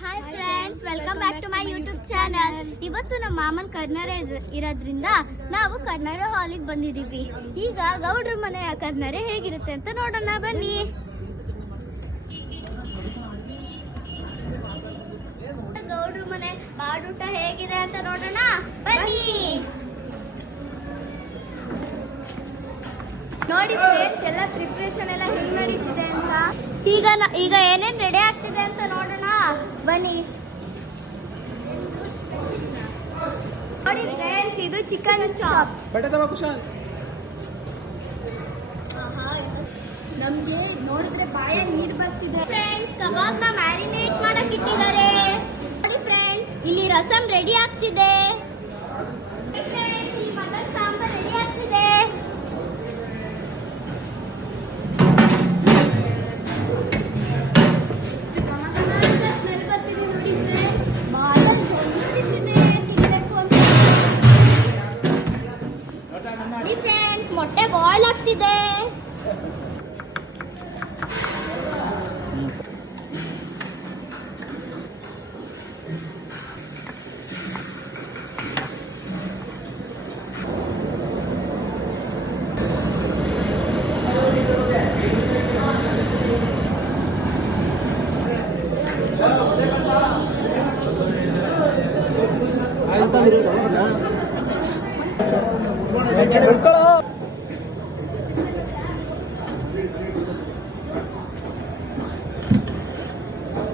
Hi friends, welcome back to my YouTube channel. ಇವತ್ತು ನಮ್ಮ ಮಾಮನ ಕರ್ನಾರ ಇರೋದ್ರಿಂದ ನಾವು ಕರ್ನಾರ ಹಾಲಿಗೆ ಬಂದಿದ್ದೀವಿ. ಈಗ ಗೌಡ್ರ ಮನೆಯ ಕರ್ನಾರ ಹೇಗಿರುತ್ತೆ ಅಂತ ನೋಡೋಣ ಬನ್ನಿ. ಗೌಡ್ರ ಮನೆ ಬಾಡೂಟ ಹೇಗಿದೆ ಅಂತ ನೋಡೋಣ ಬನ್ನಿ. ನೋಡಿ ಫ್ರೆಂಡ್ಸ್, ಎಲ್ಲ ಪ್ರಿಪ್ರೇಷನ್ ಎಲ್ಲ ಹೆಂಗ್ ನಡೀತಿದೆ ಅಂತ. ಈಗ ಏನೇನ್ ರೆಡಿ ಆಗ್ತಿದೆ ಅಂತ ನೋಡೋಣ ಬನ್ನಿ. ನೋಡಿ ಫ್ರೆಂಡ್ಸ್, ಇದು ಚಿಕನ್ ಚಾಪ್ಸ್. ನಮ್ಗೆ ನೋಡಿದ್ರೆ ಬಾಯ ನೀರು ಬರ್ತಿದೆ. ಫ್ರೆಂಡ್ಸ್, ಕಬಾಬ್ನ ಮ್ಯಾರಿನೇಟ್ ಮಾಡಕ್ ಇಟ್ಟಿದ್ದಾರೆ. ನೋಡಿ ಫ್ರೆಂಡ್ಸ್, ಇಲ್ಲಿ ರಸಂ ರೆಡಿ ಆಗ್ತಿದೆ. ಫ್ರೆಂಡ್ಸ್, ಇಲ್ಲಿ ಮಟನ್ ಸಾಂಬಾರ್ ರೆಡಿ ಆಗ್ತಿದೆ. ಫ್ರೆಂಡ್ಸ್, ಮೊಟ್ಟೆ ಬಾಯ್ಲ್ ಆಗ್ತಿದೆ. ಬಿಡ್ಕೊಳ್ಳೋ